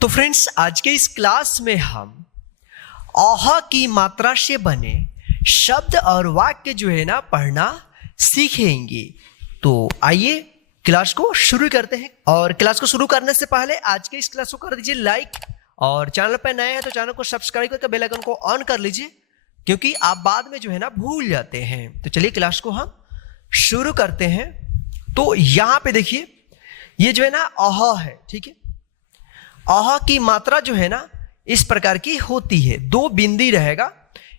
तो फ्रेंड्स, आज के इस क्लास में हम अह की मात्रा से बने शब्द और वाक्य जो है ना पढ़ना सीखेंगे। तो आइए क्लास को शुरू करते हैं। और क्लास को शुरू करने से पहले आज के इस क्लास को कर दीजिए लाइक, और चैनल पर नए हैं तो चैनल को सब्सक्राइब करके बेल आइकन को ऑन कर लीजिए, क्योंकि आप बाद में जो है ना भूल जाते हैं। तो चलिए क्लास को हम शुरू करते हैं। तो यहां पे देखिए, ये जो है ना अह है, ठीक है। अह की मात्रा जो है ना इस प्रकार की होती है, दो बिंदी रहेगा,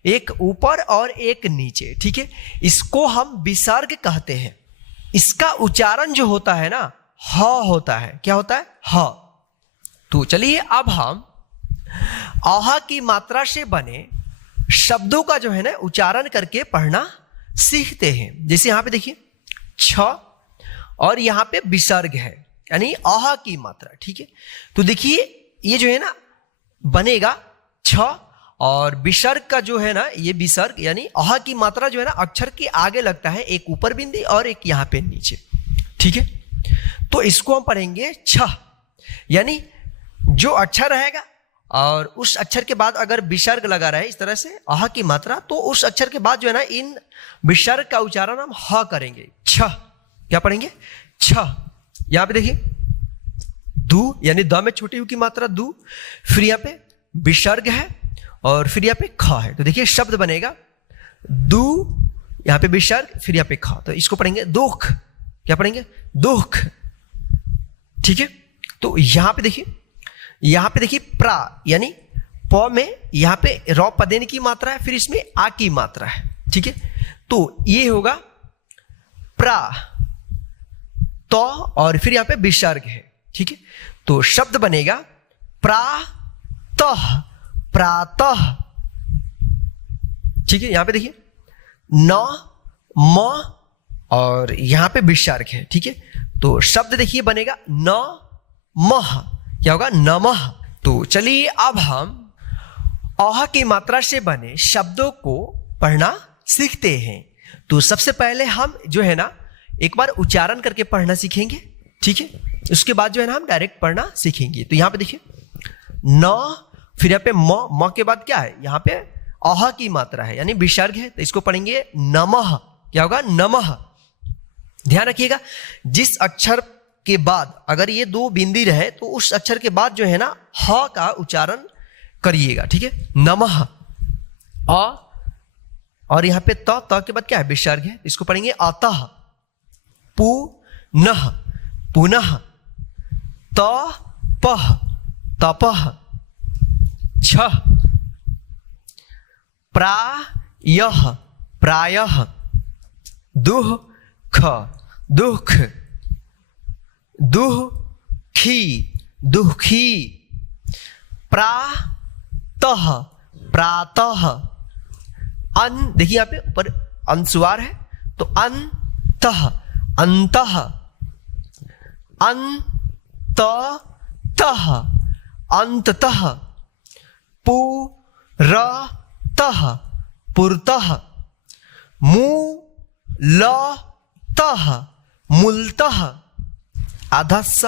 एक ऊपर और एक नीचे, ठीक है। इसको हम विसर्ग कहते हैं। इसका उच्चारण जो होता है ना ह होता है। क्या होता है? ह। तो चलिए अब हम अह की मात्रा से बने शब्दों का जो है ना उच्चारण करके पढ़ना सीखते हैं। जैसे यहां पे देखिए छ, और यहां पे विसर्ग है, यानी अह की मात्रा, ठीक है। तो देखिए ये जो है ना बनेगा छ, और विसर्ग का जो है ना ये विसर्ग यानी अह की मात्रा जो है ना अक्षर के आगे लगता है, एक ऊपर बिंदी और एक यहां पे नीचे, ठीक है। तो इसको हम पढ़ेंगे छ, यानी जो अक्षर रहेगा और उस अक्षर के बाद अगर विसर्ग लगा रहे इस तरह से अह की मात्रा, तो उस अक्षर के बाद जो है ना इन विसर्ग का उच्चारण हम ह करेंगे। छ, क्या पढ़ेंगे? छ। यहां पे देखिए दू, यानी द में छोटी यू की मात्रा दू, फिर यहां पे विसर्ग है और फिर यहां पे ख है। तो देखिए शब्द बनेगा दू, यहां पे विसर्ग, फिर यहां पे ख। तो इसको पढ़ेंगे दुख। क्या पढ़ेंगे? दुख, ठीक है। तो यहां पे देखिए प्रा, यानी प में यहां पे र पदेन की मात्रा है, फिर इसमें आ की मात्रा है, ठीक है। तो ये होगा प्रा तो, और फिर यहां पे विसर्ग है, ठीक है। तो शब्द बनेगा प्रातः, प्रातः, ठीक है। यहां पे देखिए न म, और यहां पे विसर्ग है, ठीक है। तो शब्द देखिए बनेगा न मह। क्या होगा? नमः। तो चलिए अब हम अह की मात्रा से बने शब्दों को पढ़ना सीखते हैं। तो सबसे पहले हम जो है ना एक बार उच्चारण करके पढ़ना सीखेंगे, ठीक है। उसके बाद जो है ना हम डायरेक्ट पढ़ना सीखेंगे। तो यहां पे देखिए न, फिर यहां पे म के बाद क्या है? यहां पे अह की मात्रा है, यानी विसर्ग है, तो इसको पढ़ेंगे नमः। क्या होगा? नमः। ध्यान रखिएगा, जिस अक्षर के बाद अगर ये दो बिंदी रहे तो उस अक्षर के बाद जो है ना ह का उच्चारण करिएगा, ठीक है। नमः। अ, और यहां पे त के बाद क्या है? विसर्ग है, इसको पढ़ेंगे अतः। पुनः, पुनः। तपः, तपः। छः, प्रायः, प्रायः। दुःख, दुःख। दुःखी, दुःखी। प्रातः, प्रातः। अन, देखिए यहां पे ऊपर अनुस्वार है, तो अंतः, अंतः। अंततः, अंततः। पुरतः, पुरतः। मूलतः, मूलतः। अधस्स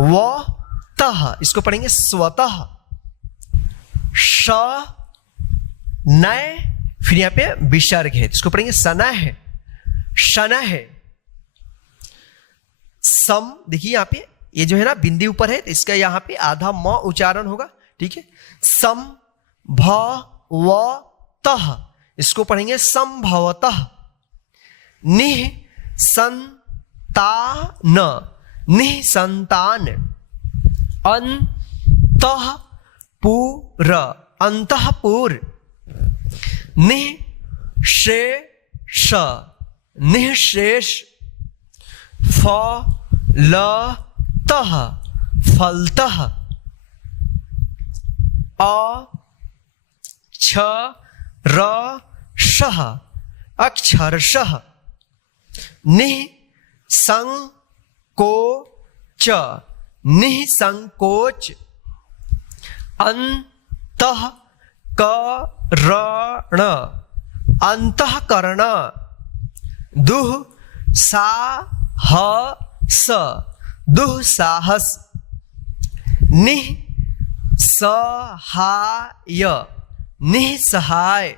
वतः, इसको पढ़ेंगे स्वतः। श नय, फिर यहां पे विसर्ग है, इसको पढ़ेंगे सनह, शनह। सम, देखिए यहां पे ये जो है ना बिंदी ऊपर है, तो इसका यहां पे आधा म उच्चारण होगा, ठीक है। सम भवतः, इसको पढ़ेंगे संभवतः। निः संतान, निःसंतान। अंतःपुर, अंतःपुर। निःशेष, निःशेष। फलतः, फलतः। अक्षरशः, अक्षरशः। निःसंकोच, निःसंकोच। अंतःकरण, अंतःकरण। दुःसाहस, दुःसाहस। निसहाय, निसहाय।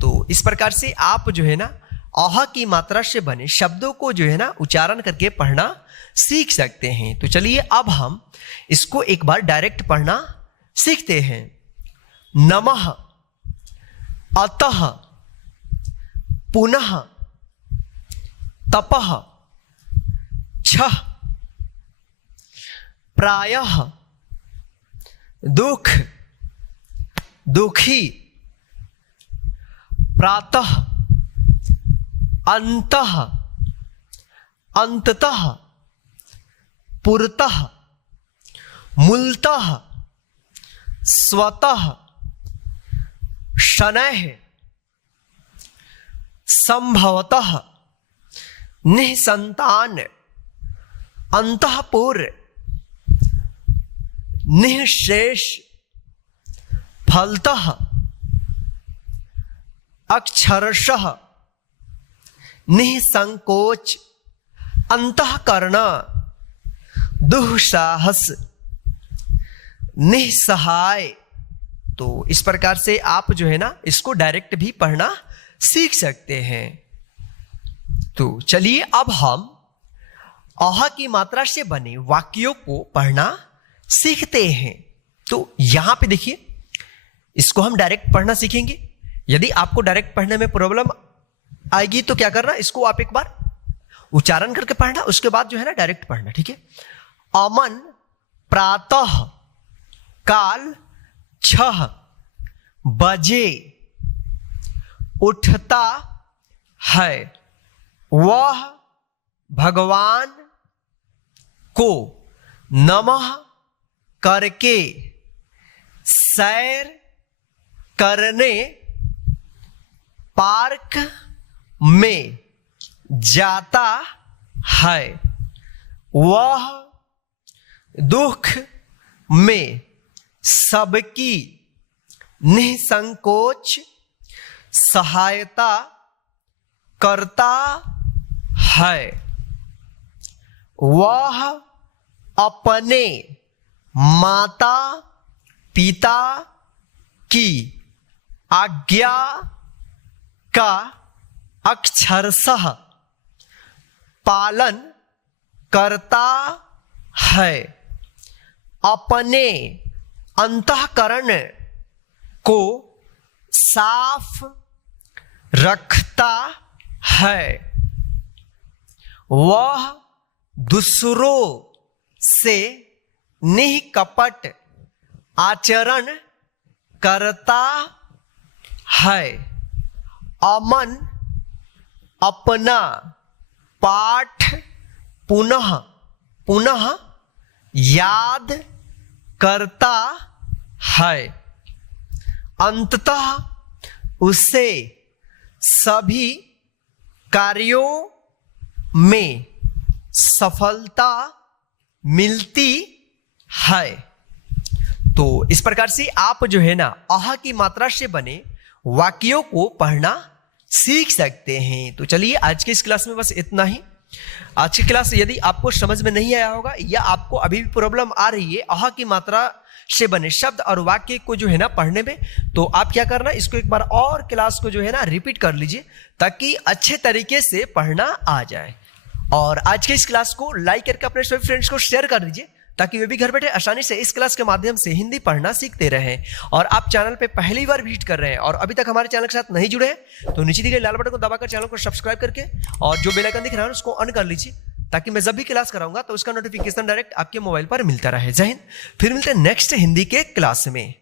तो इस प्रकार से आप जो है ना आहा की मात्रा से बने शब्दों को जो है ना उच्चारण करके पढ़ना सीख सकते हैं। तो चलिए अब हम इसको एक बार डायरेक्ट पढ़ना सीखते हैं। नमः, अतः, पुनः, तपः, छः, प्रायः, दुख, दुखी, प्रातः, अंतः, अंततः, पुरतः, मूलतः, स्वतः, शनैः, संभवतः, निःसंतान, अंतःपुर, निःशेष, फलतः, अक्षरशः, निःसंकोच, अंतःकरण, दुःसाहस, निस्सहाय। तो इस प्रकार से आप जो है ना इसको डायरेक्ट भी पढ़ना सीख सकते हैं। तो चलिए अब हम आहा की मात्रा से बने वाक्यों को पढ़ना सीखते हैं। तो यहां पे देखिए, इसको हम डायरेक्ट पढ़ना सीखेंगे। यदि आपको डायरेक्ट पढ़ने में प्रॉब्लम आएगी तो क्या करना, इसको आप एक बार उच्चारण करके पढ़ना, उसके बाद जो है ना डायरेक्ट पढ़ना, ठीक है। अमन प्रातः काल 6 बजे उठता है, वह भगवान को नमः करके सैर करने पार्क में जाता है, वह दुख में सबकी निसंकोच सहायता करता है, वह अपने माता पिता की आज्ञा का अक्षरशः पालन करता है, अपने अंतःकरण को साफ रखता है, वह दूसरों से निष्कपट आचरण करता है, अमन अपना पाठ पुनः पुनः याद करता है, अंततः उसे सभी कार्यों में सफलता मिलती है। तो इस प्रकार से आप जो है ना आहा की मात्रा से बने वाक्यों को पढ़ना सीख सकते हैं। तो चलिए आज के इस क्लास में बस इतना ही। आज की क्लास यदि आपको समझ में नहीं आया होगा या आपको अभी भी प्रॉब्लम आ रही है आहा की मात्रा से बने शब्द और वाक्य को जो है ना पढ़ने में, तो आप क्या करना, इसको एक बार और क्लास को जो है ना रिपीट कर लीजिए ताकि अच्छे तरीके से पढ़ना आ जाए। और आज के इस क्लास को लाइक करके अपने सभी फ्रेंड्स को शेयर कर दीजिए ताकि वे भी घर बैठे आसानी से इस क्लास के माध्यम से हिंदी पढ़ना सीखते रहें। और आप चैनल पे पहली बार विजिट कर रहे हैं और अभी तक हमारे चैनल के साथ नहीं जुड़े हैं तो नीचे दिए गए लाल बटन को दबाकर चैनल को सब्सक्राइब करके और जो बेल आइकन दिख रहा है उसको ऑन कर लीजिए ताकि मैं जब भी क्लास कराऊंगा तो उसका नोटिफिकेशन डायरेक्ट आपके मोबाइल पर मिलता रहे। जय हिंद, फिर मिलते हैं नेक्स्ट हिंदी के क्लास में।